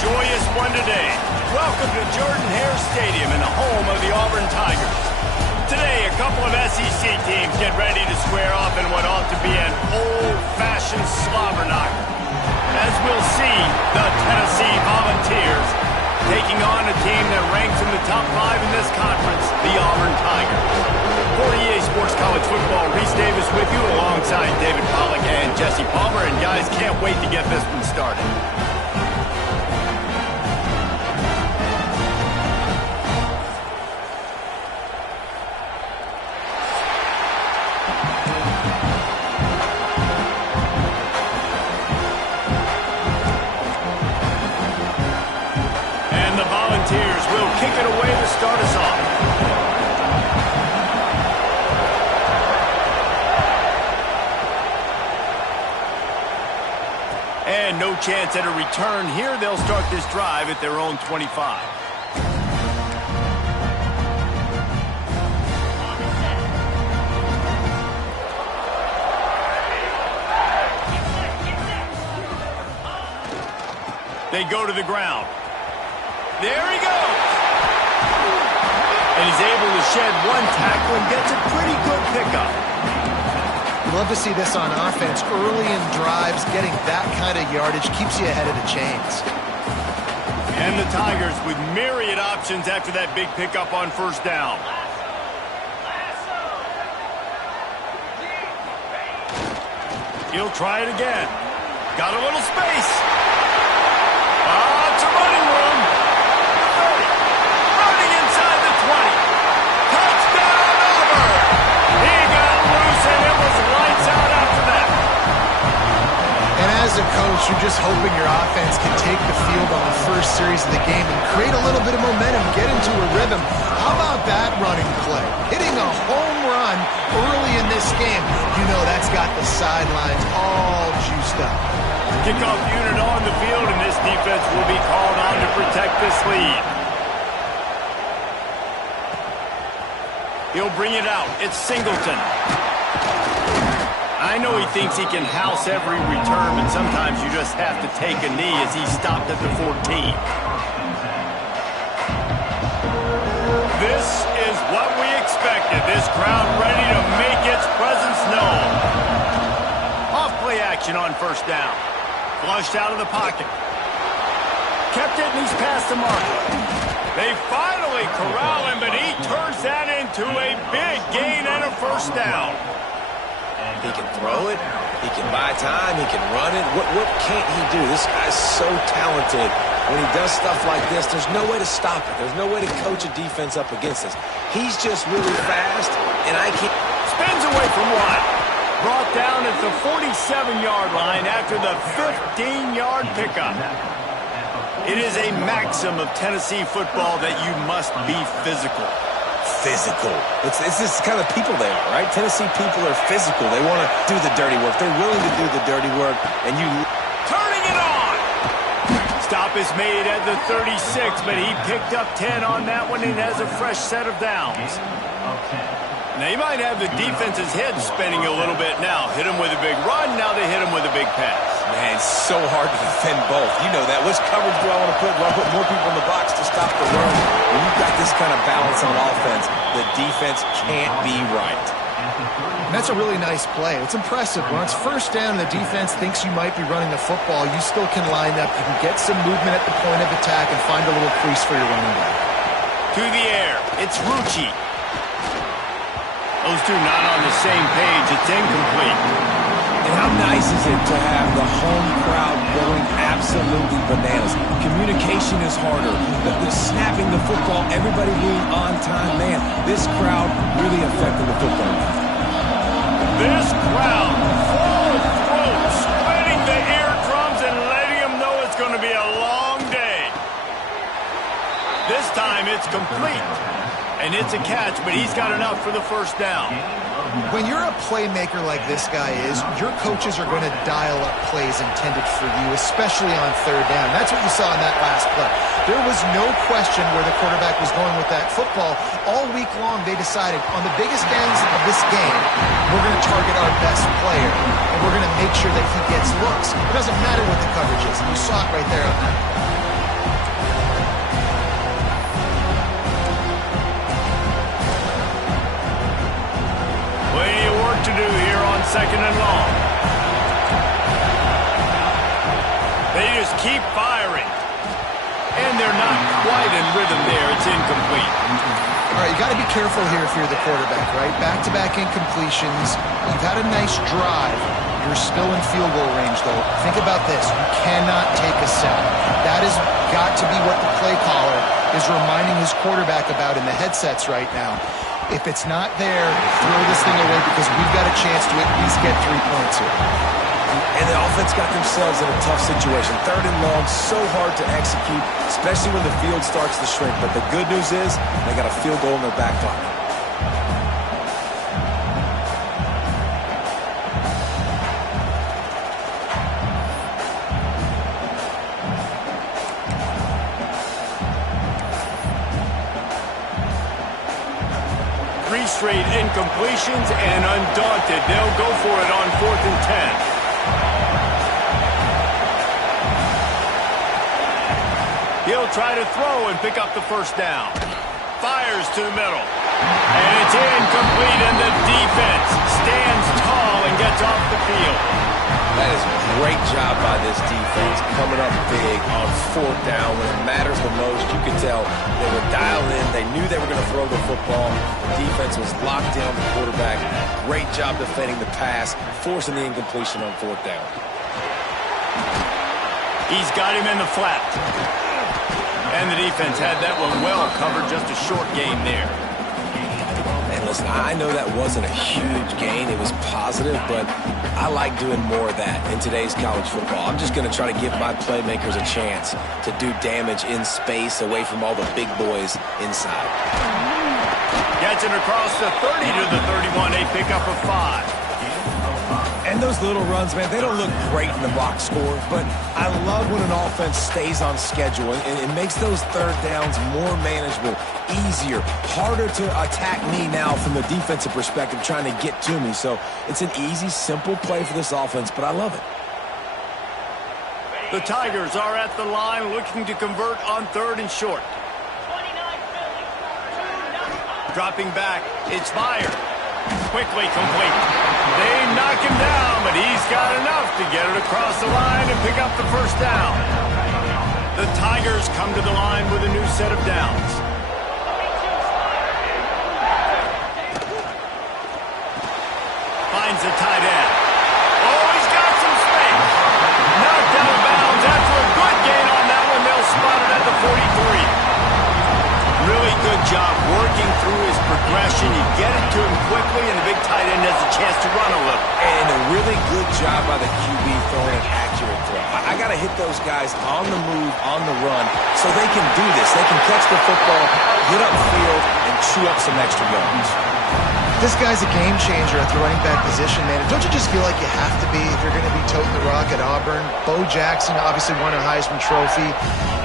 joyous one today. Welcome to Jordan-Hare Stadium in the home of the Auburn Tigers. Today, a couple of SEC teams get ready to square off in what ought to be an old-fashioned slobber knocker. As we'll see, the Tennessee Volunteers taking on a team that ranks in the top 5 in this conference, the Auburn Tigers. For EA Sports College Football, Reese Davis with you alongside David Pollack and Jesse Palmer. And guys, can't wait to get this one started. Kick it away to start us off. And no chance at a return here. They'll start this drive at their own 25. They go to the ground. There he goes. And he's able to shed one tackle and gets a pretty good pickup. Love to see this on offense. Early in drives, getting that kind of yardage keeps you ahead of the chains. And the Tigers with myriad options after that big pickup on first down. He'll try it again. Got a little space. It's a running room. Running inside the 20. Touchdown, Auburn! He got loose, and it was lights out after that. And as a coach, you're just hoping your offense can take the field on the first series of the game and create a little bit of momentum, get into a rhythm. How about that running play? Hitting a home run early in this game. You know that's got the sidelines all juiced up. Kickoff unit on the field, and this defense will be called on to protect this lead. He'll bring it out. It's Singleton. I know he thinks he can house every return, but sometimes you just have to take a knee as he stopped at the 14. This is what we expected. This crowd ready to make its presence known. Off play action on first down. Flushed out of the pocket. Kept it, and he's past the marker. They finally corral him, but he turns that into a big gain and a first down. He can throw it. He can buy time. He can run it. What can't he do? This guy's so talented. When he does stuff like this, there's no way to stop it. There's no way to coach a defense up against this. He's just really fast, and I can't. Spins away from one. Brought down at the 47-yard line after the 15-yard pickup. It is a maxim of Tennessee football that you must be physical. Physical. It's this kind of people they are, right? Tennessee people are physical. They want to do the dirty work. They're willing to do the dirty work, and you... Turning it on! Stop is made at the 36, but he picked up 10 on that one and has a fresh set of downs. Now, you might have the defense's head spinning a little bit now. Hit him with a big run, now they hit him with a big pass. Man, it's so hard to defend both. You know that. Which coverage do I want to put? Do I put more people in the box to stop the run? When you've got this kind of balance on offense, the defense can't be right. And that's a really nice play. It's impressive. When it's first down and the defense thinks you might be running the football, you still can line up. You can get some movement at the point of attack and find a little crease for your running back. To the air, it's Rucci. Those two not on the same page. It's incomplete. And how nice is it to have the home crowd going absolutely bananas? Communication is harder. The snapping the football, everybody being on time. Man, this crowd really affected the football game. This crowd, full of throat, splitting the eardrums and letting them know it's going to be a long day. This time it's complete. And it's a catch, but he's got enough for the first down. When you're a playmaker like this guy is, your coaches are going to dial up plays intended for you, especially on third down. That's what you saw in that last play. There was no question where the quarterback was going with that football. All week long, they decided, on the biggest downs of this game, we're going to target our best player, and we're going to make sure that he gets looks. It doesn't matter what the coverage is, and you saw it right there on that. second and long. They just keep firing. And they're not quite in rhythm there. It's incomplete. All right, you got to be careful here if you're the quarterback, right? Back-to-back incompletions. You've had a nice drive. You're still in field goal range, though. Think about this. You cannot take a sack. That has got to be what the play caller is reminding his quarterback about in the headsets right now. If it's not there, throw this thing away because we've got a chance to at least get 3 points here. And the offense got themselves in a tough situation. Third and long, so hard to execute, especially when the field starts to shrink. But the good news is they got a field goal in their back pocket. Three straight incompletions, and undaunted, they'll go for it on 4th and 10. He'll try to throw and pick up the first down. Fires to the middle. And it's incomplete, and the defense stands tall and gets off the field. That is a great job by this defense, coming up big on 4th down when it matters the most. You could tell they were dialed in. They knew they were going to throw the football. The defense was locked in on the quarterback. Great job defending the pass, forcing the incompletion on 4th down. He's got him in the flat. And the defense had that one well covered, just a short gain there. And listen, I know that wasn't a huge gain. It was positive, but I like doing more of that in today's college football. I'm just going to try to give my playmakers a chance to do damage in space away from all the big boys inside. Gets it across the 30 to the 31, a pickup of 5. And those little runs, man, they don't look great in the box score, but I love when an offense stays on schedule, and it makes those third downs more manageable, easier, harder to attack me now from the defensive perspective trying to get to me. So it's an easy, simple play for this offense, but I love it. The Tigers are at the line looking to convert on 3rd and short. Dropping back, it's fired. Quickly complete. They knock him down, but he's got enough to get it across the line and pick up the first down. The Tigers come to the line with a new set of downs. Finds the tight end. Oh, he's got some space. Knocked out of bounds after a good gain on that one. They'll spot it at the 43. Really good job working through his progression. You get it to him quickly, and the big tight end has a chance to run a little. And a really good job by the QB throwing an accurate throw. I got to hit those guys on the move, on the run, so they can do this. They can catch the football, get upfield, and chew up some extra yards. This guy's a game changer at the running back position, man. Don't you just feel like you have to be if you're going to be toting the rock at Auburn? Bo Jackson obviously won a Heisman Trophy.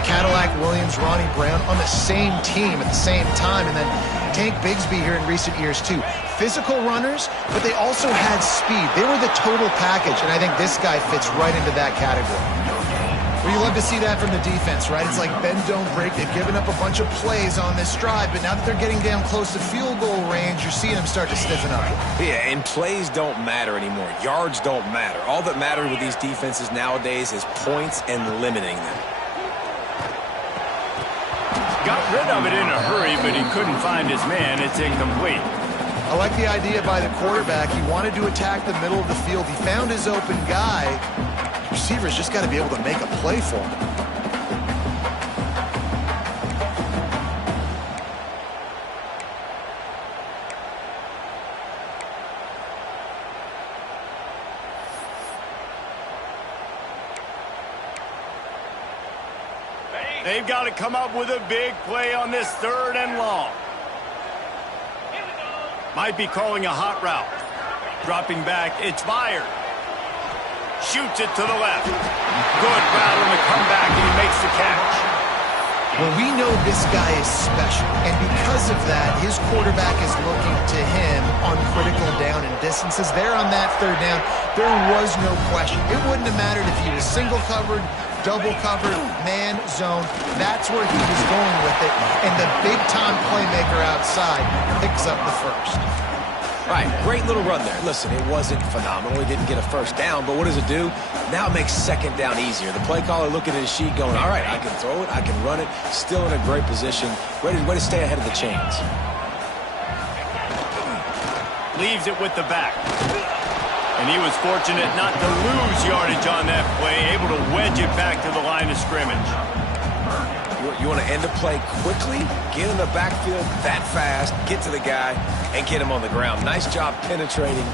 Cadillac Williams, Ronnie Brown on the same team at the same time. And then Tank Bigsby here in recent years, too. Physical runners, but they also had speed. They were the total package, and I think this guy fits right into that category. Well, you love to see that from the defense, right? It's like bend, don't break. They've given up a bunch of plays on this drive, but now that they're getting down close to field goal range, you're seeing them start to stiffen up. Yeah, and plays don't matter anymore. Yards don't matter. All that matters with these defenses nowadays is points and limiting them. Got rid of it in a hurry, but he couldn't find his man. It's incomplete. I like the idea by the quarterback. He wanted to attack the middle of the field. He found his open guy. Receivers just got to be able to make a play for him. They've got to come up with a big play on this 3rd and long. Might be calling a hot route. Dropping back, it's fired. Shoots it to the left. Good route on the comeback, and he makes the catch. Well, we know this guy is special, and because of that, his quarterback is looking to him on critical down and distances. There on that 3rd down, there was no question. It wouldn't have mattered if he was single covered, double covered, man, zone. That's where he was going with it, and the big-time playmaker outside picks up the first. Right, great little run there. Listen, it wasn't phenomenal. He didn't get a first down, but what does it do? Now it makes second down easier. The play caller looking at his sheet going, all right, I can throw it, I can run it, still in a great position, ready to stay ahead of the chains. Leaves it with the back. And he was fortunate not to lose yardage on that play, able to wedge it back to the line of scrimmage. You want to end the play quickly, get in the backfield that fast, get to the guy, and get him on the ground. Nice job penetrating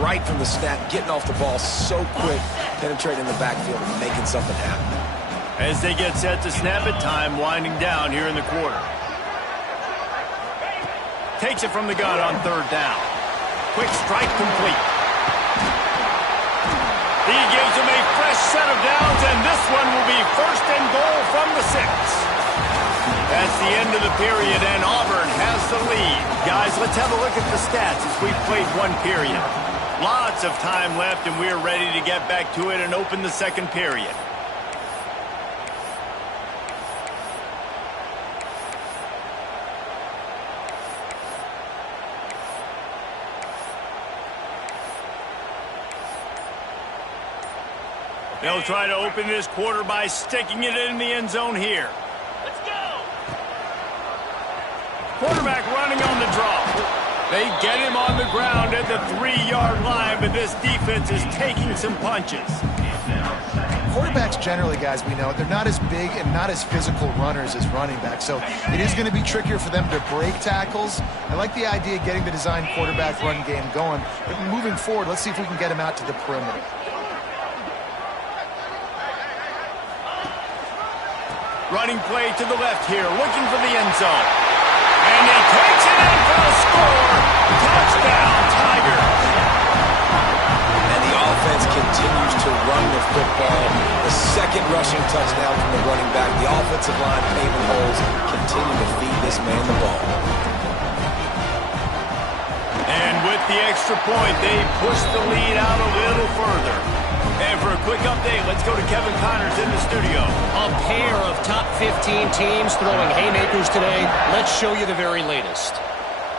right from the snap, getting off the ball so quick, penetrating the backfield and making something happen. As they get set to snap it, time winding down here in the quarter. Takes it from the gun on third down. Quick strike complete. He gives him a fresh set of downs, and this one will be first and goal from the 6. That's the end of the period, and Auburn has the lead. Guys, let's have a look at the stats as we've played one period. Lots of time left, and we're ready to get back to it and open the second period. They'll try to open this quarter by sticking it in the end zone here. Let's go! Quarterback running on the draw. They get him on the ground at the 3-yard line, but this defense is taking some punches. Quarterbacks generally, guys, we know, they're not as big and not as physical runners as running backs, so it is going to be trickier for them to break tackles. I like the idea of getting the design quarterback run game going, but moving forward, let's see if we can get him out to the perimeter. Running play to the left here, looking for the end zone. And he takes it in for the score. Touchdown, Tigers. And the offense continues to run the football. The second rushing touchdown from the running back. The offensive line paving holes continue to feed this man the ball. And with the extra point, they push the lead out a little further. And for a quick update, let's go to Kevin Connors in the studio. A pair of top 15 teams throwing haymakers today. Let's show you the very latest.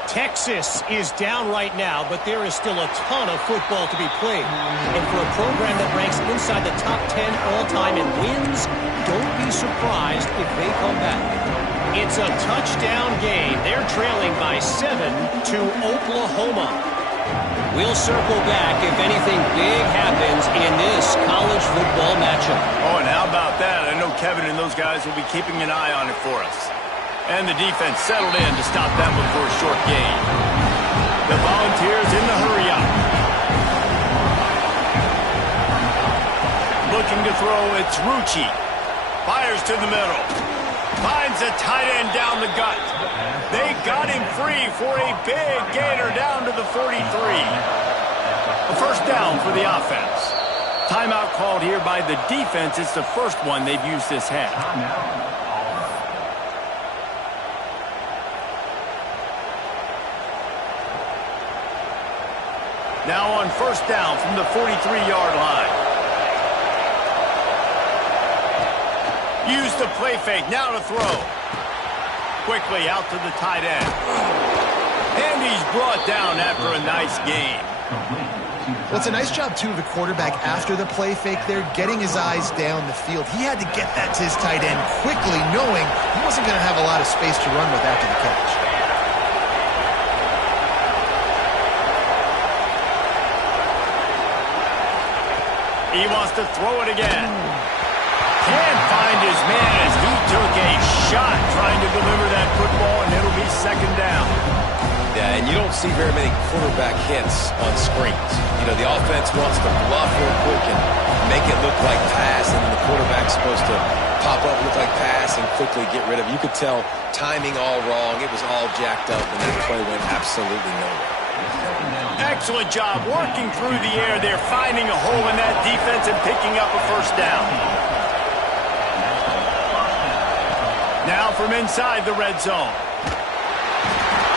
Texas is down right now, but there is still a ton of football to be played. And for a program that ranks inside the top 10 all-time in wins, don't be surprised if they come back. It's a touchdown game. They're trailing by 7 to Oklahoma. We'll circle back if anything big happens in this college football matchup. Oh, and how about that? I know Kevin and those guys will be keeping an eye on it for us. And the defense settled in to stop that one for a short gain. The Volunteers in the hurry up. Looking to throw, it's Rucci. Fires to the middle. Finds a tight end down the gut. They got him free for a big gainer down to the 43. A first down for the offense. Timeout called here by the defense. It's the first one they've used this half. Now on first down from the 43-yard line. Use the play fake, now to throw. Quickly out to the tight end. And he's brought down after a nice gain. Well, it's a nice job, too, of the quarterback after the play fake there, getting his eyes down the field. He had to get that to his tight end quickly, knowing he wasn't going to have a lot of space to run with after the catch. He wants to throw it again. Can't find his man as he took a shot trying to deliver that football, and it'll be second down. Yeah, and you don't see very many quarterback hits on screens. You know, the offense wants to bluff real quick and make it look like pass, and then the quarterback's supposed to pop up, look like pass, and quickly get rid of it. You could tell timing all wrong. It was all jacked up, and that play went absolutely nowhere. Excellent job working through the air there, finding a hole in that defense and picking up a first down. Now from inside the red zone.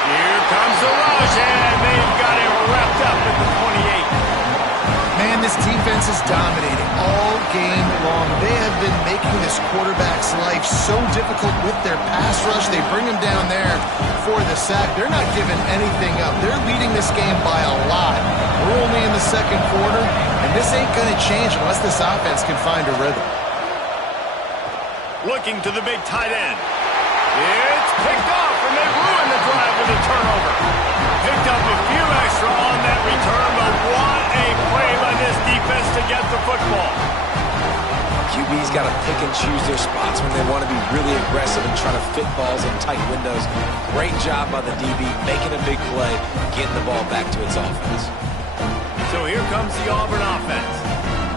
Here comes the rush, and they've got him wrapped up at the 28. Man, this defense is dominating all game long. They have been making this quarterback's life so difficult with their pass rush. They bring him down there for the sack. They're not giving anything up. They're leading this game by a lot. We're only in the second quarter, and this ain't going to change unless this offense can find a rhythm. Looking to the big tight end. It's picked off, and they ruin the drive with a turnover. Picked up a few extra on that return, but what a play by this defense to get the football. QB's got to pick and choose their spots when they want to be really aggressive and try to fit balls in tight windows. Great job by the DB, making a big play, getting the ball back to its offense. So here comes the Auburn offense.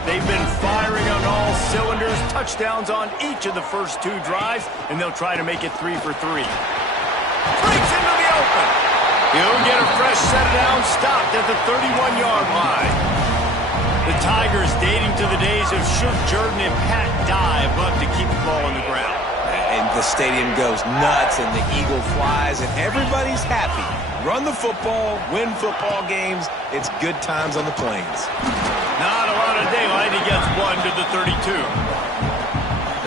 They've been firing on all cylinders, touchdowns on each of the first two drives, and they'll try to make it 3 for 3. Breaks into the open. He'll get a fresh set of downs, stopped at the 31-yard line. The Tigers, dating to the days of Shook Jordan and Pat Dye, love to keep the ball on the ground. And the stadium goes nuts, and the eagle flies, and everybody's happy. Run the football, win football games. It's good times on the plains. Not a lot of daylight. He gets 1 to the 32.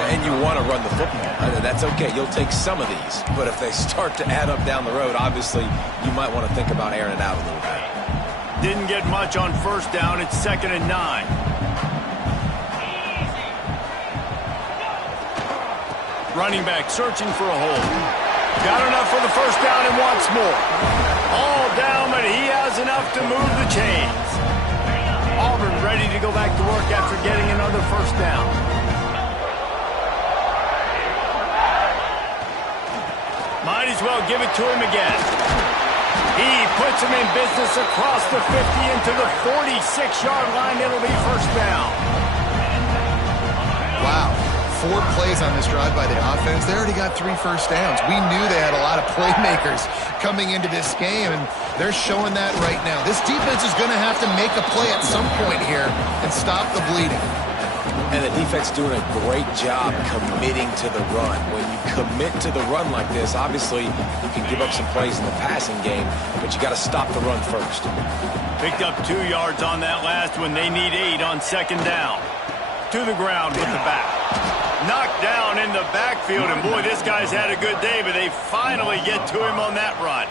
And you want to run the football. That's okay. You'll take some of these. But if they start to add up down the road, obviously, you might want to think about airing it out a little bit. Didn't get much on first down. It's 2nd and 9. Running back searching for a hole. Got enough for the first down and wants more. All down, but he has enough to move the chains. Auburn ready to go back to work after getting another first down. Might as well give it to him again. He puts him in business across the 50 into the 46-yard line. It'll be first down. Wow. 4 plays on this drive by the offense. They already got 3 first downs. We knew they had a lot of playmakers coming into this game, and they're showing that right now. This defense is going to have to make a play at some point here and stop the bleeding. And the defense doing a great job committing to the run. When you commit to the run like this, obviously you can give up some plays in the passing game, but you got to stop the run first. Picked up 2 yards on that last one. They need 8 on second down. To the ground with the back. Knocked down in the backfield, and boy, this guy's had a good day, but they finally get to him on that run.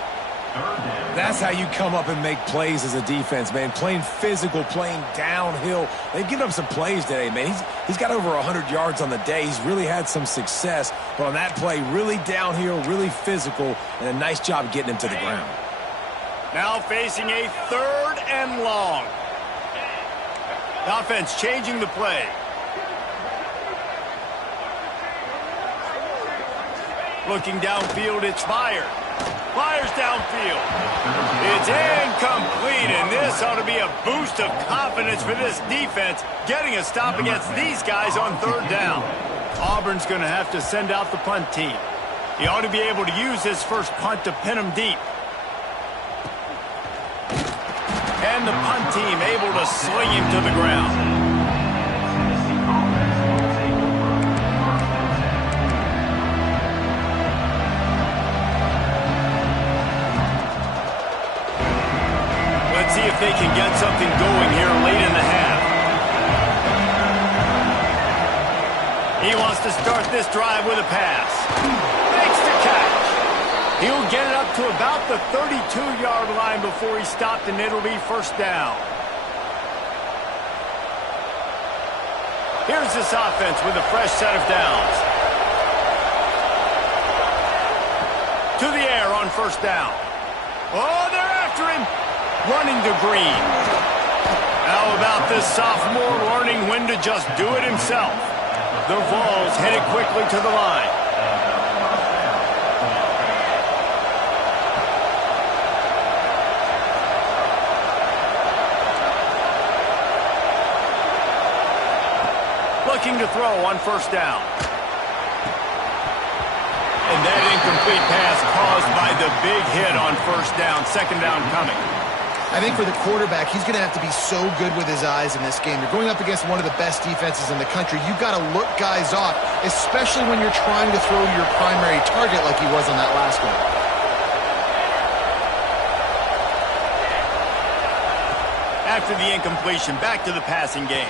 That's how you come up and make plays as a defense, man. Playing physical, playing downhill. They've given up some plays today, man. He's got over 100 yards on the day. He's really had some success, but on that play, really downhill, really physical, and a nice job getting him to the ground. Now facing a 3rd and long. The offense changing the play. Looking downfield, it's fired. Fires downfield. It's incomplete, and this ought to be a boost of confidence for this defense, getting a stop against these guys on 3rd down. Auburn's going to have to send out the punt team. He ought to be able to use his first punt to pin him deep. And the punt team able to sling him to the ground. Let's see if they can get something going here late in the half. He wants to start this drive with a pass. Makes the catch. He'll get it up to about the 32-yard line before he stopped, and it'll be first down. Here's this offense with a fresh set of downs. To the air on first down. Oh, they're after him. Running to Green. How about this sophomore learning when to just do it himself? The Vols headed quickly to the line. Looking to throw on first down. And that incomplete pass caused by the big hit on first down. Second down coming. I think for the quarterback, he's going to have to be so good with his eyes in this game. You're going up against one of the best defenses in the country. You've got to look guys off, especially when you're trying to throw to your primary target like he was on that last one. After the incompletion, back to the passing game.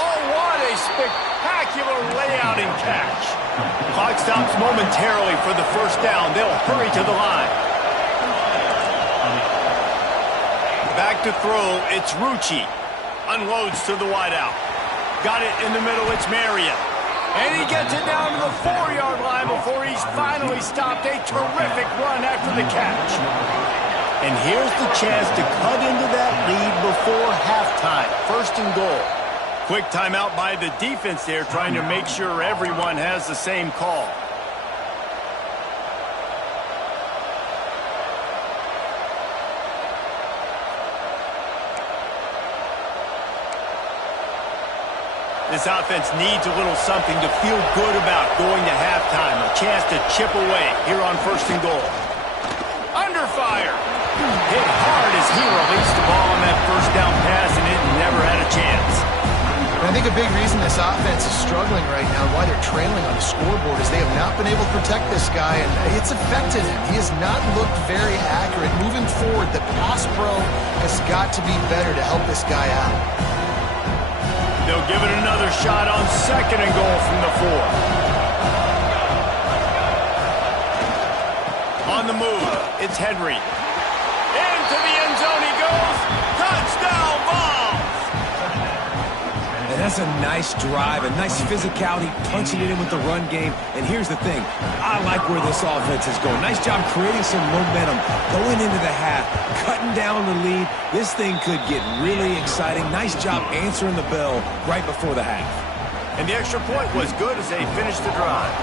Oh, what a spectacular layout and catch. Clock stops momentarily for the first down. They'll hurry to the line. Back to throw, it's Rucci. Unloads to the wideout. Got it in the middle, it's Marion. And he gets it down to the 4-yard line before he's finally stopped. A terrific run after the catch. And here's the chance to cut into that lead before halftime. First and goal. Quick timeout by the defense there, trying to make sure everyone has the same call. This offense needs a little something to feel good about going to halftime. A chance to chip away here on first and goal. Under fire. Hit hard as he released the ball on that first down pass, and it never had a chance. And I think a big reason this offense is struggling right now, why they're trailing on the scoreboard, is they have not been able to protect this guy, and it's affected him. He has not looked very accurate. Moving forward, the pass pro has got to be better to help this guy out. They'll give it another shot on second and goal from the 4. On the move, it's Henry. Into the end zone he goes. Touchdown ball! And that's a nice drive, a nice physicality, punching it in with the run game. And here's the thing, I like where this offense is going. Nice job creating some momentum, going into the half, cutting down the lead. This thing could get really exciting. Nice job answering the bell right before the half. And the extra point was good as they finished the drive.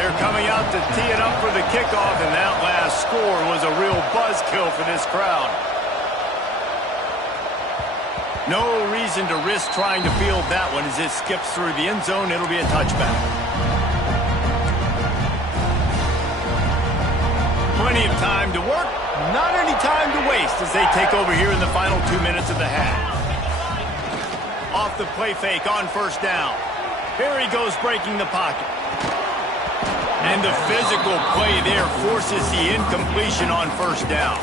They're coming out to tee it up for the kickoff, and that last score was a real buzzkill for this crowd. No reason to risk trying to field that one as it skips through the end zone. It'll be a touchback. Plenty of time to work, not any time to waste as they take over here in the final 2 minutes of the half. Off the play fake on first down. Here he goes breaking the pocket. And the physical play there forces the incompletion on first down.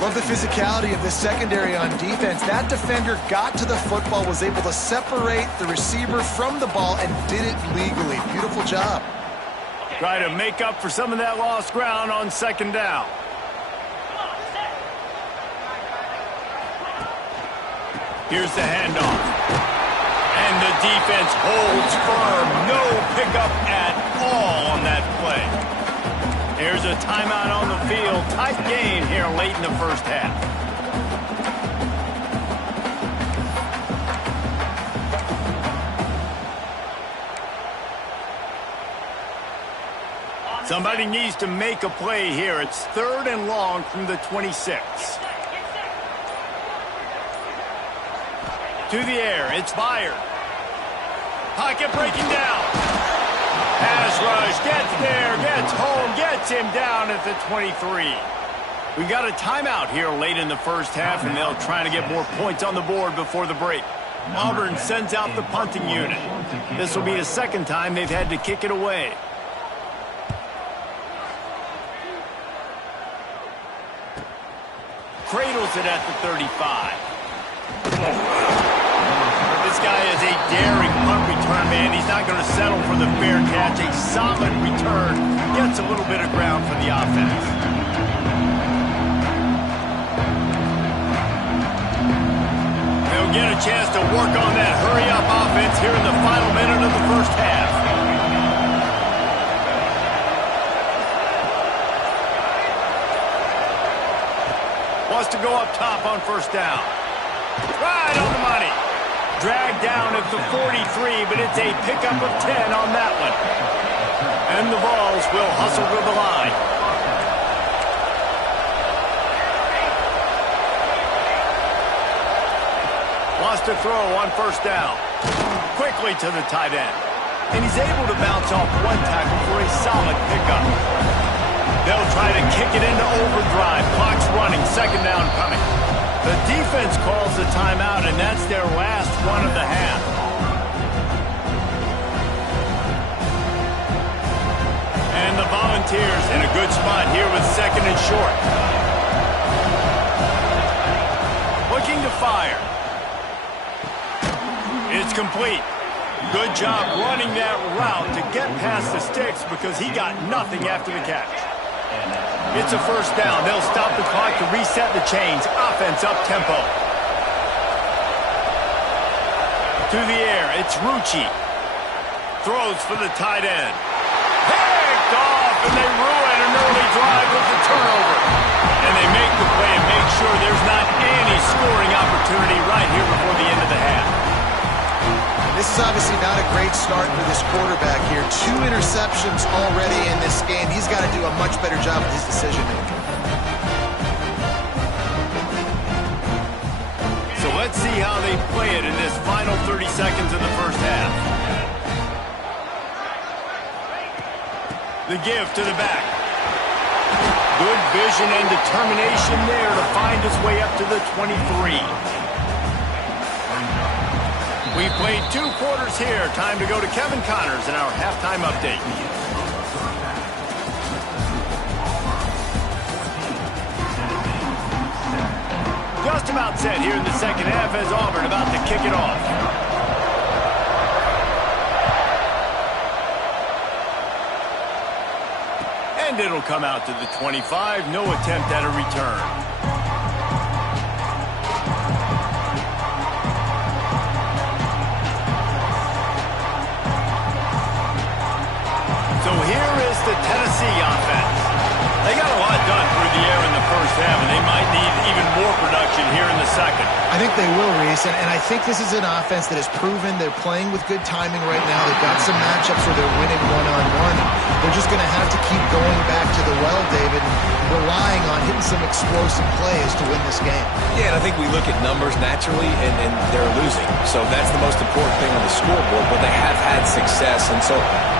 Love the physicality of the secondary on defense. That defender got to the football, was able to separate the receiver from the ball, and did it legally. Beautiful job. Try to make up for some of that lost ground on second down. Here's the handoff. And the defense holds firm. No pickup at all on that play. Here's a timeout on the field. Tight game here late in the first half. Somebody needs to make a play here. It's 3rd and long from the 26. To the air, it's Byard. Pocket breaking down. Pass rush, gets there, gets home, gets him down at the 23. We got a timeout here late in the first half, and they'll try to get more points on the board before the break. Auburn sends out the punting unit. This will be the second time they've had to kick it away. Cradles it at the 35. This guy is a daring punt return man. He's not going to settle for the fair catch. A solid return. Gets a little bit of ground for the offense. They'll get a chance to work on that hurry-up offense here in the final minute of the first half. Wants to go up top on first down. Right on the money. Dragged down at the 43, but it's a pickup of 10 on that one. And the Vols will hustle to the line. Wants to throw on first down. Quickly to the tight end. And he's able to bounce off one tackle for a solid pickup. They'll try to kick it into overdrive. Clock's running. Second down coming. The defense calls the timeout, and that's their last one of the half. And the Volunteers in a good spot here with second and short. Looking to fire. It's Incomplete. Good job running that route to get past the sticks because he got nothing after the catch. It's a first down. They'll stop the clock to reset the chains. Offense up-tempo. To the air, it's Rucci. Throws for the tight end. Picked off, and they ruin an early drive with the turnover. And they make the play and make sure there's not any scoring opportunity right here before the end of the half. This is obviously not a great start for this quarterback here. 2 interceptions already in this game. He's got to do a much better job with his decision-making. So let's see how they play it in this final 30 seconds of the first half. The give to the back. Good vision and determination there to find his way up to the 23. We've played 2 quarters here. Time to go to Kevin Connors in our halftime update. Just about set here in the second half as Auburn about to kick it off. And it'll come out to the 25. No attempt at a return. So here is the Tennessee offense. They got a lot done through the air in the first half, and they might need even more production here in the second. I think they will, Reese, and I think this is an offense that has proven they're playing with good timing right now. They've got some matchups where they're winning one-on-one. They're just going to have to keep going back to the well, David, relying on hitting some explosive plays to win this game. Yeah, and I think we look at numbers naturally, and they're losing. So that's the most important thing on the scoreboard, but they have had success. And so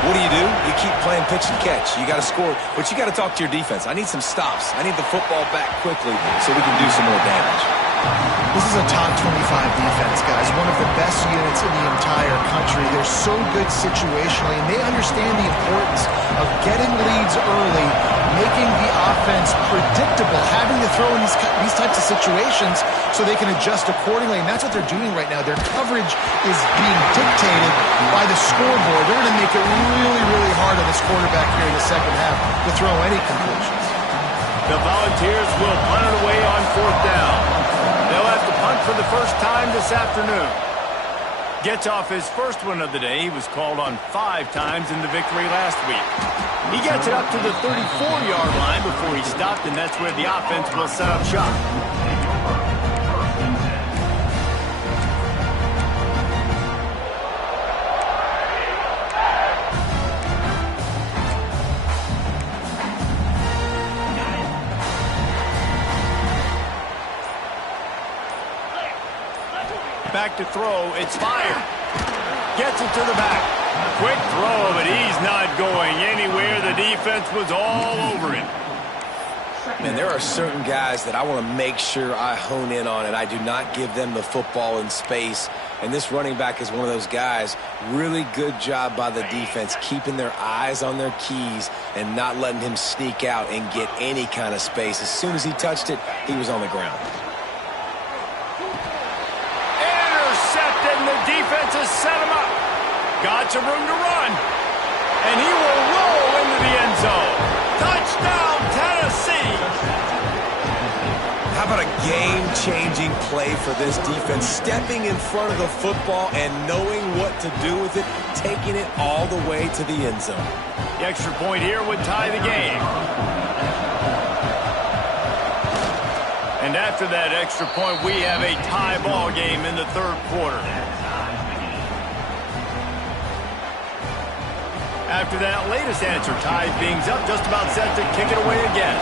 what do? You keep playing pitch and catch. You got to score, but you got to talk to your defense. I need some stops. I need the football back quickly so we can do some more damage. This is a top 25 defense, guys. One of the best units in the entire country. They're so good situationally, and they understand the importance of getting leads early, making the offense predictable, having to throw in these types of situations so they can adjust accordingly, and that's what they're doing right now. Their coverage is being dictated by the scoreboard. They're going to make it really, really hard on this quarterback here in the second half to throw any conclusions. The Volunteers will punt it away on 4th down. They'll have to punt for the first time this afternoon. Gets off his first one of the day. He was called on 5 times in the victory last week. He gets it up to the 34-yard line before he stopped, and that's where the offense will set up shop. Back to throw. It's fired. Gets it to the back. Quick throw, but he's not going anywhere. The defense was all over him. Man, there are certain guys that I want to make sure I hone in on, and I do not give them the football in space. And this running back is one of those guys. Really good job by the defense, keeping their eyes on their keys and not letting him sneak out and get any kind of space. As soon as he touched it, he was on the ground. The defense has set him up. Got some room to run. And he will roll into the end zone. Touchdown, Tennessee. How about a game-changing play for this defense? Stepping in front of the football and knowing what to do with it, taking it all the way to the end zone. The extra point here would tie the game. And after that extra point, we have a tie ball game in the 3rd quarter. After that latest answer, tie things up, just about set to kick it away again.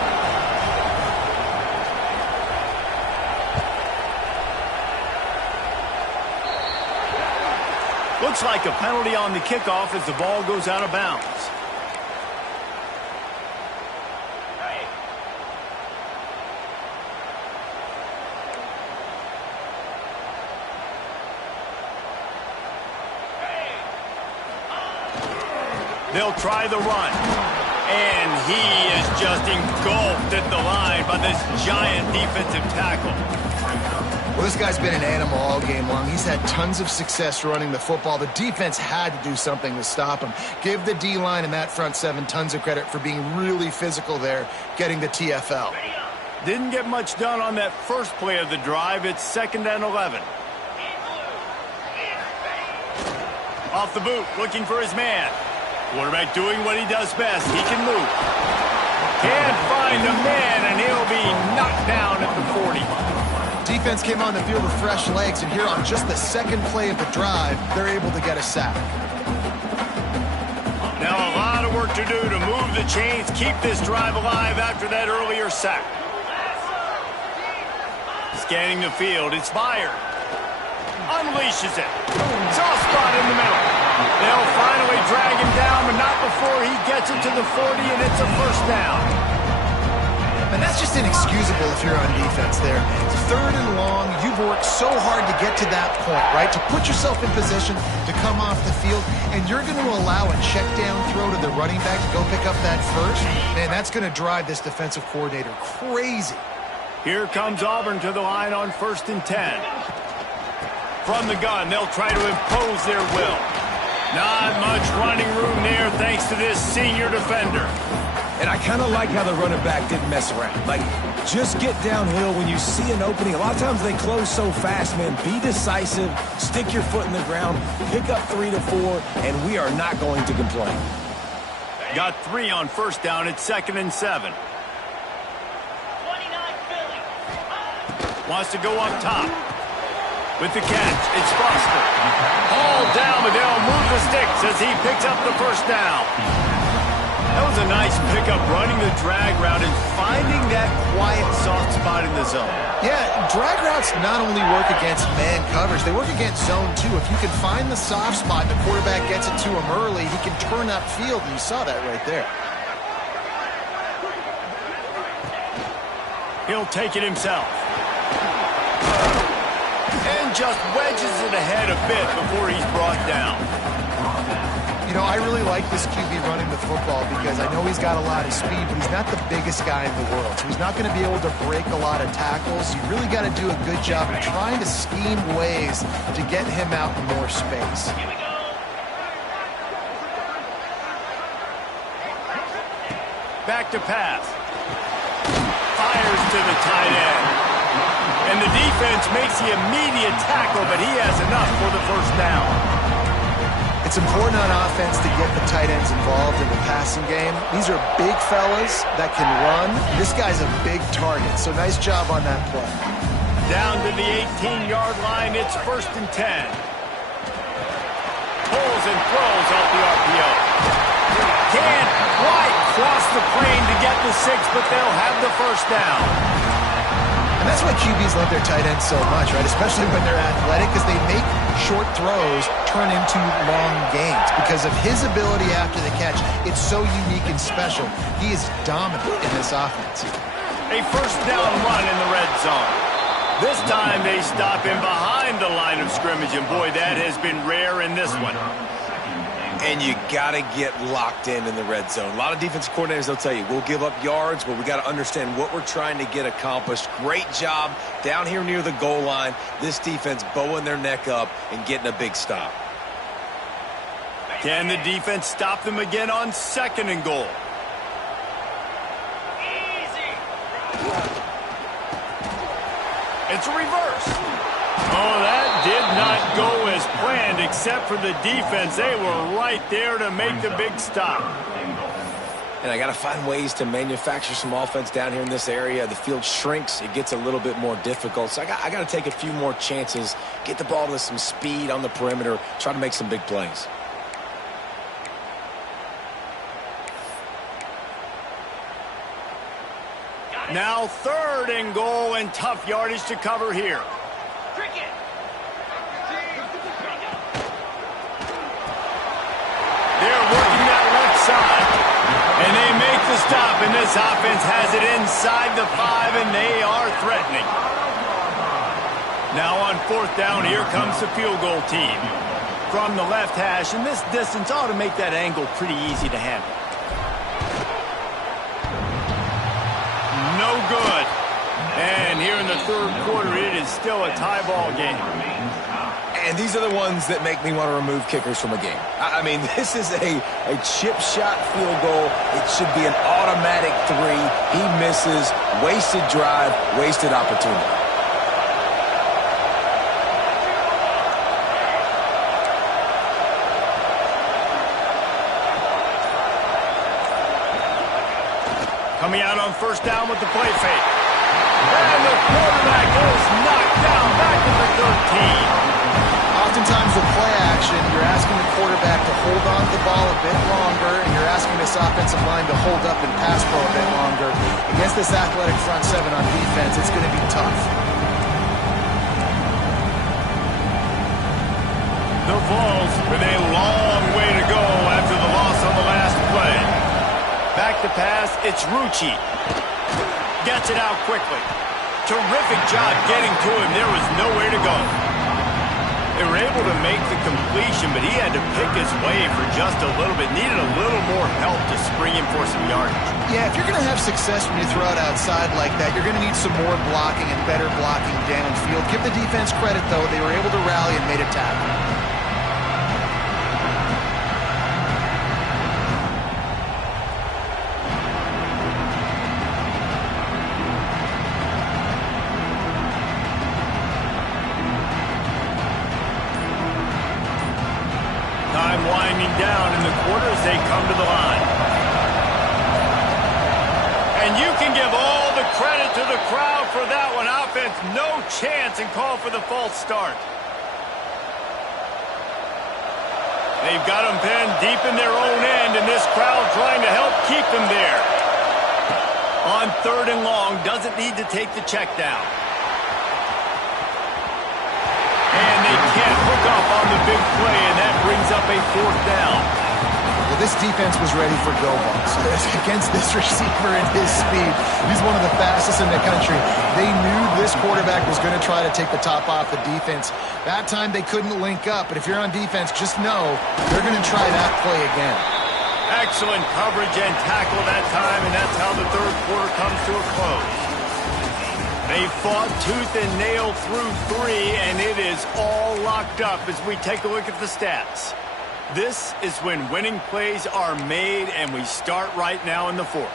Looks like a penalty on the kickoff as the ball goes out of bounds. They'll try the run. And he is just engulfed at the line by this giant defensive tackle. Well, this guy's been an animal all game long. He's had tons of success running the football. The defense had to do something to stop him. Give the D-line and that front seven tons of credit for being really physical there, getting the TFL. Didn't get much done on that first play of the drive. It's 2nd and 11. Off the boot, looking for his man. Quarterback doing what he does best. He can move. Can't find a man, and he'll be knocked down at the 40. Defense came on the field with fresh legs, and here on just the second play of the drive, they're able to get a sack. Now a lot of work to do to move the chains, keep this drive alive after that earlier sack. Scanning the field, it's Byard. Unleashes it. Soft spot in the middle. They'll finally drag him down, but not before he gets it to the 40, and it's a first down. And that's just inexcusable if you're on defense there. 3rd and long, you've worked so hard to get to that point, right? To put yourself in position to come off the field, and you're going to allow a check down throw to the running back to go pick up that first. Man, that's going to drive this defensive coordinator crazy. Here comes Auburn to the line on 1st and 10. From the gun, they'll try to impose their will. Not much running room there thanks to this senior defender. And I kind of like how the running back didn't mess around. Like, just get downhill when you see an opening. A lot of times they close so fast, man. Be decisive, stick your foot in the ground, pick up 3 to 4, and we are not going to complain. Got 3 on 1st down. It's 2nd and 7. Wants to go up top. With the catch, it's Foster. Hauled down, but they'll move the sticks as he picks up the first down. That was a nice pickup, running the drag route and finding that quiet, soft spot in the zone. Yeah, drag routes not only work against man coverage, they work against zone too. If you can find the soft spot, the quarterback gets it to him early, he can turn upfield, and you saw that right there. He'll take it himself. And just wedges it ahead a bit before he's brought down. You know, I really like this QB running the football because I know he's got a lot of speed, but he's not the biggest guy in the world. So he's not going to be able to break a lot of tackles. You really got to do a good job of trying to scheme ways to get him out in more space. Back to pass. Fires to the tight end. And the defense makes the immediate tackle, but he has enough for the first down. It's important on offense to get the tight ends involved in the passing game. These are big fellas that can run. This guy's a big target, so nice job on that play. Down to the 18-yard line, it's 1st and 10. Pulls and throws off the RPO. Can't quite cross the plane to get the 6, but they'll have the first down. And that's why QBs love their tight ends so much, right? Especially when they're athletic, because they make short throws turn into long gains. Because of his ability after the catch, it's so unique and special. He is dominant in this offense. A first down run in the red zone. This time they stop him behind the line of scrimmage, and boy, that has been rare in this one. And you got to get locked in the red zone. A lot of defensive coordinators, they'll tell you, we'll give up yards, but we got to understand what we're trying to get accomplished. Great job down here near the goal line. This defense bowing their neck up and getting a big stop. Can the defense stop them again on 2nd and goal? It's a reverse. Oh, that did not go as planned, except for the defense. They were right there to make the big stop. And I got to find ways to manufacture some offense down here in this area. The field shrinks. It gets a little bit more difficult. So I got to take a few more chances, get the ball to some speed on the perimeter, try to make some big plays. Now 3rd and goal, and tough yardage to cover here. They're working that left side. And they make the stop, and this offense has it inside the 5, and they are threatening. Now on 4th down, here comes the field goal team. From the left hash, and this distance ought to make that angle pretty easy to handle. No good. And here in the third quarter, it is still a tie ball game. And these are the ones that make me want to remove kickers from a game. I mean, this is a chip shot field goal. It should be an automatic 3. He misses. Wasted drive, wasted opportunity. Coming out on first down with the play fake. And the quarterback is knocked down back to the 13. Oftentimes with play action, you're asking the quarterback to hold on to the ball a bit longer, and you're asking this offensive line to hold up and pass pro a bit longer. Against this athletic front seven on defense, it's going to be tough. The Vols with a long way to go after the loss on the last play. Back to pass, it's Rucci. Gets it out quickly. Terrific job getting to him. There was nowhere to go. They were able to make the completion, but he had to pick his way for just a little bit. Needed a little more help to spring him for some yardage. Yeah, if you're going to have success when you throw it outside like that, you're going to need some more blocking and better blocking downfield. Give the defense credit, though. They were able to rally and made a tackle. Winding down in the quarter as they come to the line. And you can give all the credit to the crowd for that one. Offense, no chance, and call for the false start. They've got them pinned deep in their own end, and this crowd trying to help keep them there. On third and long, doesn't need to take the check down. And they can't hook up on the big play, and that brings up a fourth down. Well, this defense was ready for go-balls. Against this receiver and his speed, he's one of the fastest in the country. They knew this quarterback was going to try to take the top off the defense. That time they couldn't link up, but if you're on defense, just know they're going to try that play again. Excellent coverage and tackle that time, and that's how the third quarter comes to a close. They fought tooth and nail through 3, and it is all locked up as we take a look at the stats. This is when winning plays are made, and we start right now in the fourth.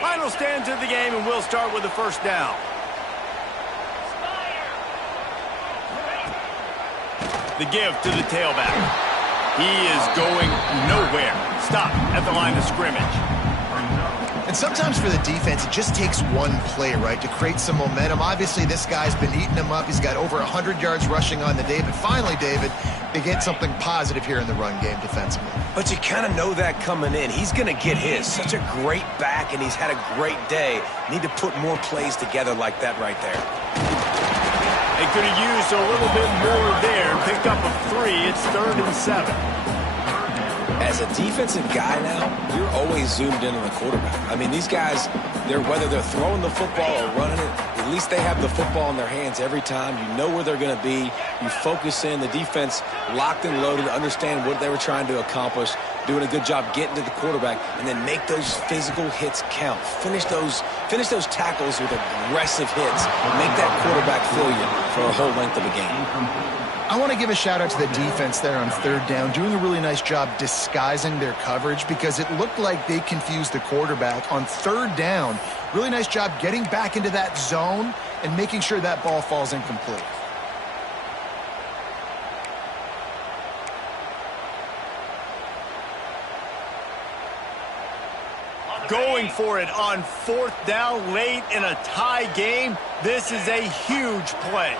Final stands of the game, and we'll start with the first down. The give to the tailback. He is going nowhere. Stop at the line of scrimmage. And sometimes for the defense, it just takes one play, right, to create some momentum. Obviously, this guy's been eating them up. He's got over 100 yards rushing on the day. But finally, David, they get something positive here in the run game defensively. But you kind of know that coming in. He's going to get his. Such a great back, and he's had a great day. Need to put more plays together like that right there. They could have used a little bit more there. Pick up a 3. It's 3rd and 7. As a defensive guy now, you're always zoomed in on the quarterback. I mean, these guys, whether they're throwing the football or running it, at least they have the football in their hands every time. You know where they're going to be. You focus in. The defense locked and loaded to understand what they were trying to accomplish, doing a good job getting to the quarterback, and then make those physical hits count. Finish those tackles with aggressive hits. Make that quarterback feel you for a whole length of a game. I want to give a shout-out to the defense there on third down, doing a really nice job disguising their coverage because it looked like they confused the quarterback. On third down, really nice job getting back into that zone and making sure that ball falls incomplete. Going for it on fourth down late in a tie game. This is a huge play.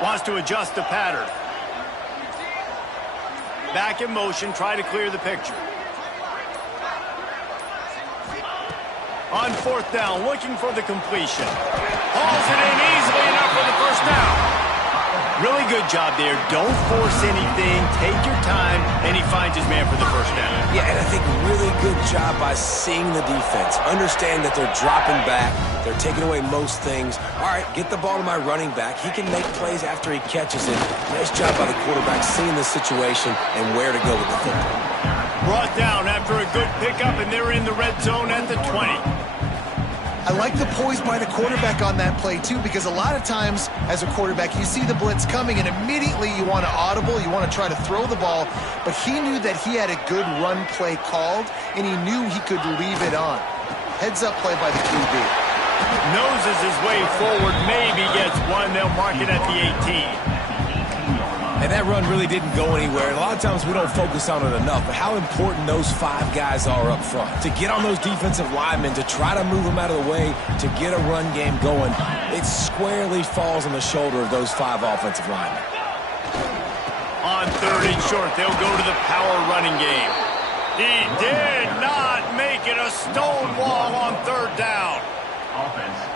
Wants to adjust the pattern. Back in motion, try to clear the picture. On fourth down, looking for the completion. Hauls it in easily enough for the first down. Really good job there. Don't force anything. Take your time, and he finds his man for the first down. Yeah, and I think really good job by seeing the defense. Understand that they're dropping back. They're taking away most things. All right, get the ball to my running back. He can make plays after he catches it. Nice job by the quarterback seeing the situation and where to go with the football. Brought down pickup, and they're in the red zone at the 20. I like the poise by the quarterback on that play, too, because a lot of times as a quarterback, you see the blitz coming, and immediately you want to audible, you want to try to throw the ball, but he knew that he had a good run play called, and he knew he could leave it on. Heads-up play by the QB. Noses his way forward, maybe gets one. They'll mark it at the 18. And that run really didn't go anywhere. And a lot of times we don't focus on it enough, but how important those 5 guys are up front. To get on those defensive linemen, to try to move them out of the way, to get a run game going, it squarely falls on the shoulder of those 5 offensive linemen. On 3rd and short, they'll go to the power running game. He did not make it a stone wall on 3rd down.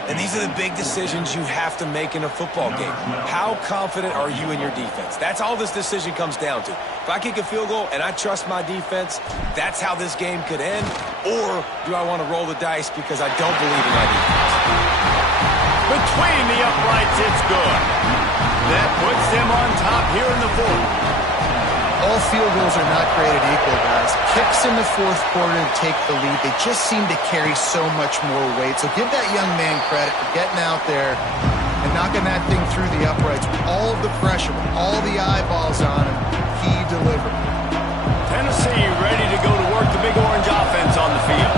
And these are the big decisions you have to make in a football game. How confident are you in your defense? That's all this decision comes down to. If I kick a field goal and I trust my defense, that's how this game could end. Or do I want to roll the dice because I don't believe in my defense? Between the uprights, it's good. That puts them on top here in the 4th. All field goals are not created equal, guys. Kicks in the 4th quarter to take the lead. They just seem to carry so much more weight. So give that young man credit for getting out there and knocking that thing through the uprights with all of the pressure, with all the eyeballs on him. He delivered. Tennessee ready to go to work the Big Orange offense on the field.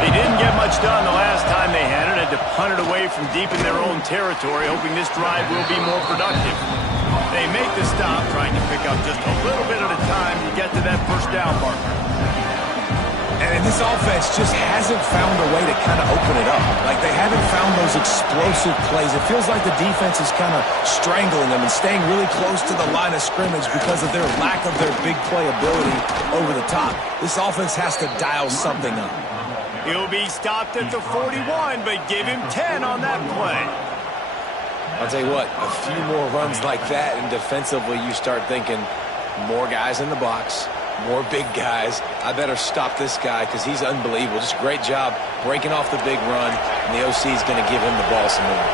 They didn't get much done the last time they had it, had to punt it away from deep in their own territory, hoping this drive will be more productive. They make the stop, trying to pick up just a little bit at a time to get to that 1st down marker. And this offense just hasn't found a way to kind of open it up. Like, they haven't found those explosive plays. It feels like the defense is kind of strangling them and staying really close to the line of scrimmage because of their lack of their big play ability over the top. This offense has to dial something up. He'll be stopped at the 41, but give him 10 on that play. I'll tell you what, a few more runs like that, and defensively you start thinking more guys in the box, more big guys. I better stop this guy because he's unbelievable. Just a great job breaking off the big run, and the OC is going to give him the ball some more.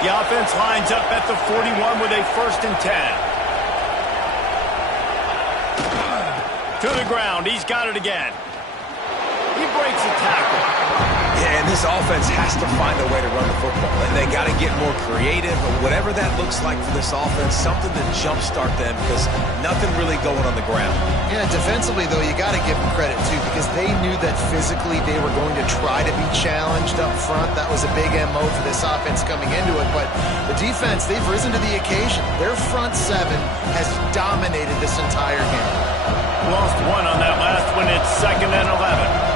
The offense lines up at the 41 with a 1st and 10. To the ground, he's got it again. He breaks a tackle. Yeah, and this offense has to find a way to run the football, and they got to get more creative, or whatever that looks like for this offense, something to jumpstart them because nothing really going on the ground. Yeah, defensively, though, you got to give them credit, too, because they knew that physically they were going to try to be challenged up front. That was a big MO for this offense coming into it, but the defense, they've risen to the occasion. Their front 7 has dominated this entire game. Lost one on that last one. It's 2nd and 11.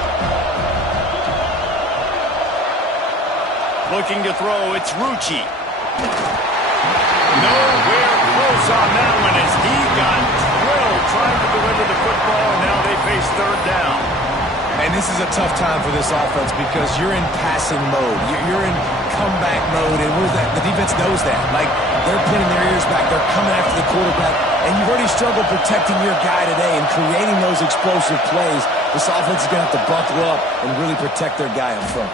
Looking to throw, it's Rucci. Nowhere close on that one as he got drilled trying to deliver the football, and now they face 3rd down. And this is a tough time for this offense because you're in passing mode. You're in comeback mode, and the defense knows that. Like, they're pinning their ears back. They're coming after the quarterback, and you've already struggled protecting your guy today and creating those explosive plays. This offense is going to have to buckle up and really protect their guy up front.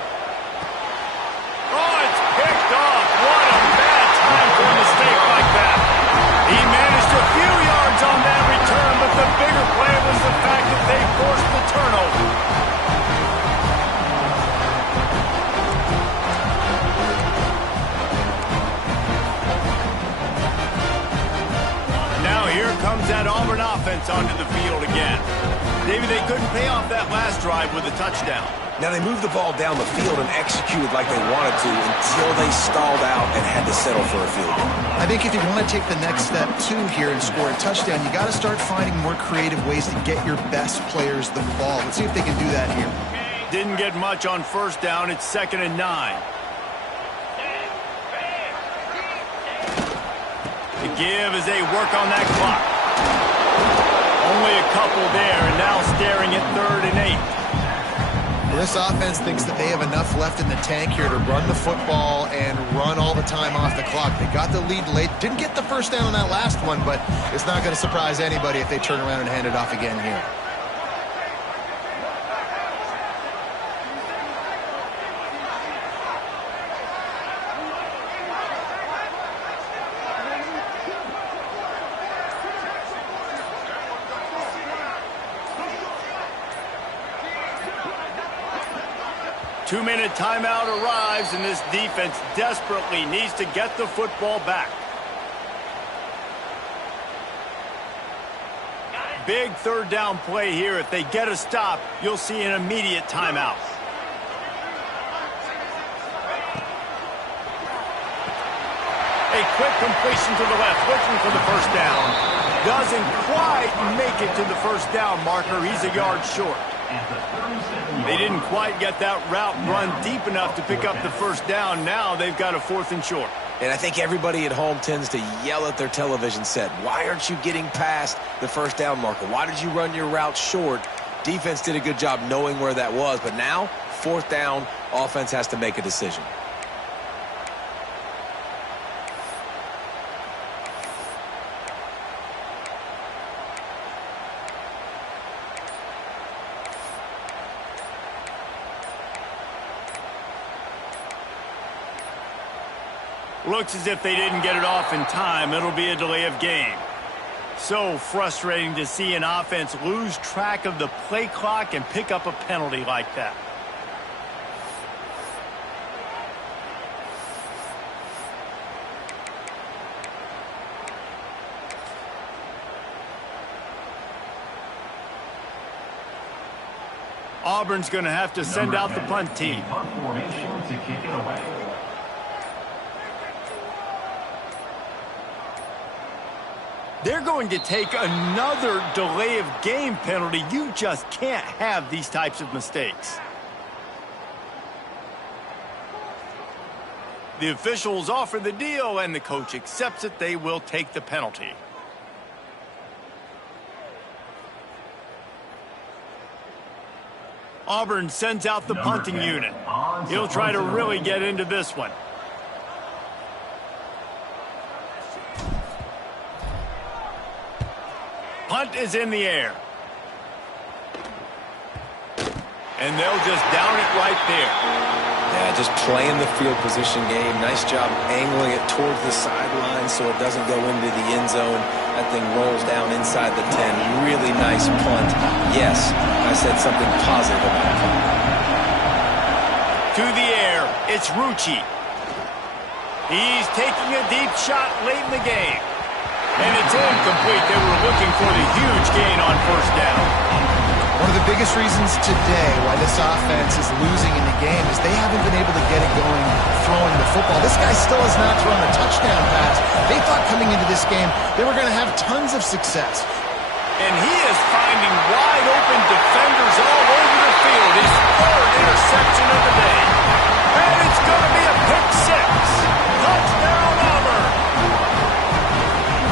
He managed a few yards on that return, but the bigger play was the fact that they forced the turnover. Now here comes that Auburn offense onto the field again. Maybe they couldn't pay off that last drive with a touchdown. Now, they moved the ball down the field and executed like they wanted to until they stalled out and had to settle for a field goal. I think if you want to take the next step, too, here and score a touchdown, you got to start finding more creative ways to get your best players the ball. Let's see if they can do that here. Didn't get much on 1st down. It's 2nd and 9. The give as they work on that clock. Only a couple there, and now staring at 3rd and 8. This offense thinks that they have enough left in the tank here to run the football and run all the time off the clock. They got the lead late. Didn't get the 1st down on that last one, but it's not going to surprise anybody if they turn around and hand it off again here. 2-minute timeout arrives, and this defense desperately needs to get the football back. Big third down play here. If they get a stop, you'll see an immediate timeout. A quick completion to the left, looking for the first down. Doesn't quite make it to the first down marker. He's a yard short. They didn't quite get that route run deep enough to pick up the first down. Now they've got a 4th and short. And I think everybody at home tends to yell at their television set, why aren't you getting past the first down marker? Why did you run your route short? Defense did a good job knowing where that was, but now, 4th down, offense has to make a decision. Looks as if they didn't get it off in time. It'll be a delay of game. So frustrating to see an offense lose track of the play clock and pick up a penalty like that. Auburn's going to have to send out the punt team. They're going to take another delay of game penalty. You just can't have these types of mistakes. The officials offer the deal, and the coach accepts it. They will take the penalty. Auburn sends out the punting unit. He'll try to really get into this one. Punt is in the air. And they'll just down it right there. Yeah, just playing the field position game. Nice job angling it towards the sideline so it doesn't go into the end zone. That thing rolls down inside the 10. Really nice punt. Yes, I said something positive about punt. To the air, it's Rucci. He's taking a deep shot late in the game. And it's incomplete. They were looking for the huge gain on first down. One of the biggest reasons today why this offense is losing in the game is they haven't been able to get it going throwing the football. This guy still has not thrown a touchdown pass. They thought coming into this game they were going to have tons of success. And he is finding wide open defenders all over the field. His 3rd interception of the day. And it's going to be a pick 6. Touchdown Auburn.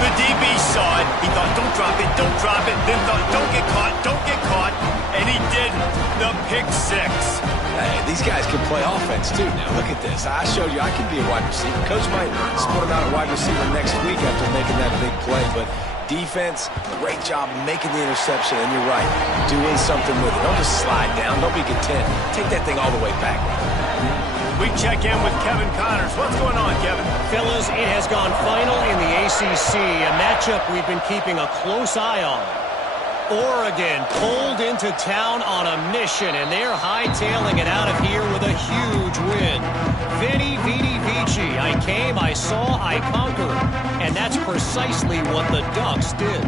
The DB saw it. He thought, don't drop it, don't drop it. Then thought, don't get caught, don't get caught. And he didn't. The pick 6. Hey, these guys can play offense, too. Now, look at this. I showed you I can be a wide receiver. Coach might split him out a wide receiver next week after making that big play. But defense, great job making the interception. And you're right, doing something with it. Don't just slide down. Don't be content. Take that thing all the way back. We check in with Kevin Connors. What's going on, Kevin? Fellas, it has gone final in the ACC, a matchup we've been keeping a close eye on. Oregon pulled into town on a mission, and they're hightailing it out of here with a huge win. Veni, Vidi, Vici. I came, I saw, I conquered. And that's precisely what the Ducks did.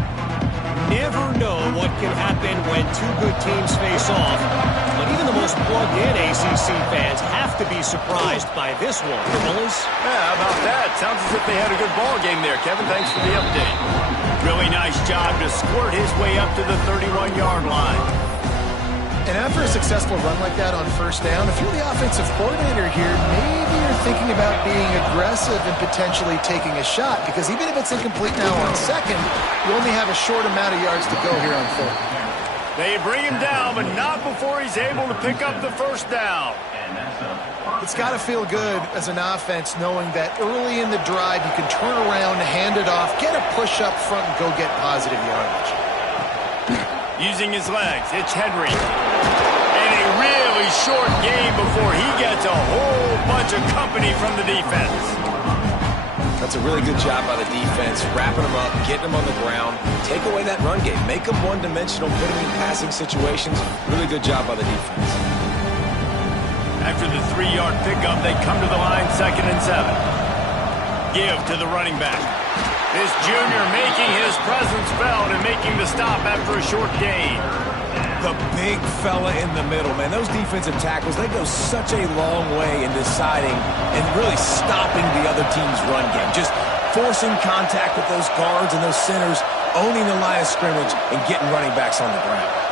Never know what can happen when two good teams face off, but even the most plugged-in ACC fans have to be surprised by this one, fellas. Yeah, how about that? Sounds as if they had a good ball game there, Kevin. Thanks for the update. Really nice job to squirt his way up to the 31-yard line. And after a successful run like that on first down, if you're the offensive coordinator here, maybe you're thinking about being aggressive and potentially taking a shot, because even if it's incomplete now on second, you only have a short amount of yards to go here on third. They bring him down, but not before he's able to pick up the first down. It's got to feel good as an offense knowing that early in the drive you can turn around, hand it off, get a push up front, and go get positive yardage. Using his legs, it's Henry. And a really short game before he gets a whole bunch of company from the defense. That's a really good job by the defense, wrapping them up, getting them on the ground, take away that run game, make them one-dimensional, put them in passing situations. Really good job by the defense. After the 3-yard pickup, they come to the line 2nd and 7. Give to the running back. This junior making his presence felt and making the stop after a short gain. The big fella in the middle, man. Those defensive tackles, they go such a long way in deciding and really stopping the other team's run game. Just forcing contact with those guards and those centers, owning the line of scrimmage, and getting running backs on the ground.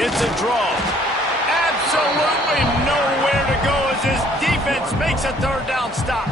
It's a draw. Absolutely nowhere to go as this defense makes a 3rd down stop.